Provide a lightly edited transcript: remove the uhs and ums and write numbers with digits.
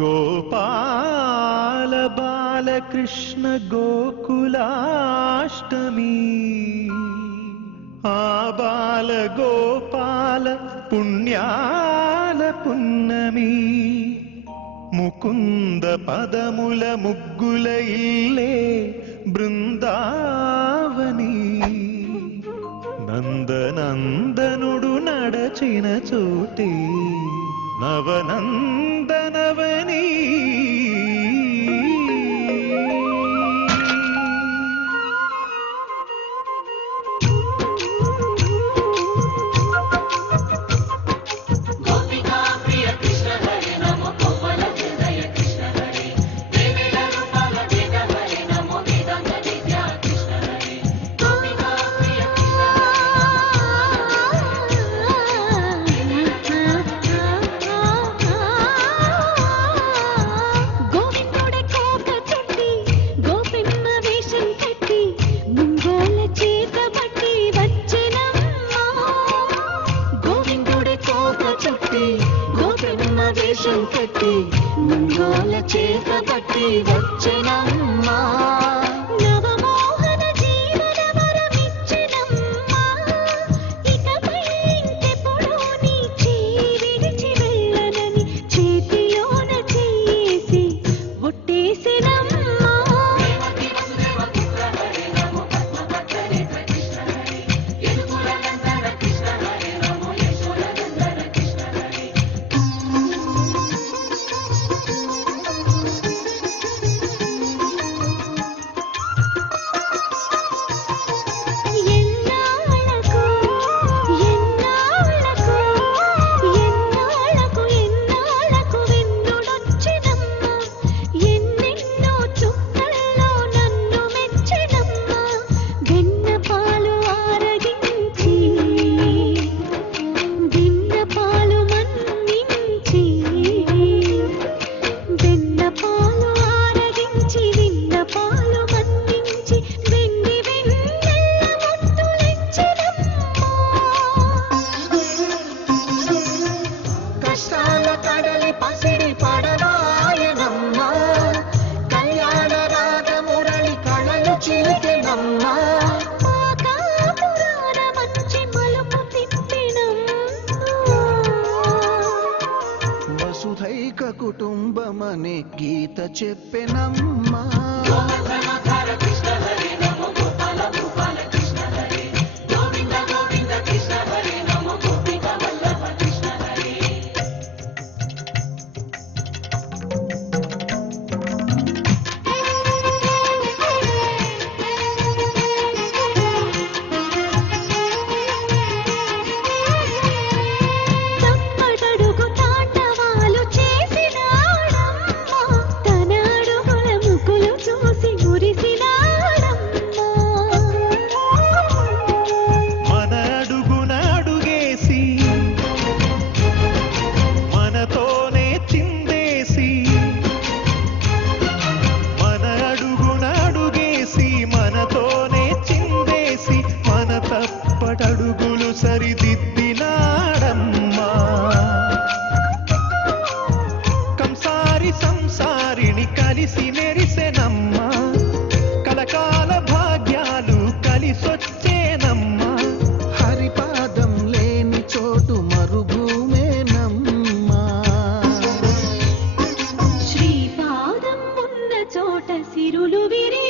గోపాల బాలకృష్ణ గోకులాష్టమి ఆ బాల గోపాల పుణ్యాల పున్నమి ముకుంద పదముల ముగ్గుల ఇల్లే బృందావని నందనందనుడు నడచిన చోటే నవనందనవని కట్టి ముంగోల చేత పట్టి వచ్చెనమ్మా నవమోహన జీవన వరమిచ్చెనమ్మా ఇకపై ఇంకెప్పుడు నీ చేయి విడిచి వెళ్ళనని చేతిలోన చేసి ఒట్టేసెనమ్మా వసుధైక కుటుంబమనే గీత చెప్పెనమ్మా అడుగులు సరిదిద్దినాడమ్మా కంసారి సంసారిని కలిసి మెరిసెనమ్మా కలకాల భాగ్యాలు కలిసొచ్చేనమ్మా హరిపాదం లేని చోటు మరుభూమేనమ్మా శ్రీపాదం ఉన్న చోట సిరులు విరి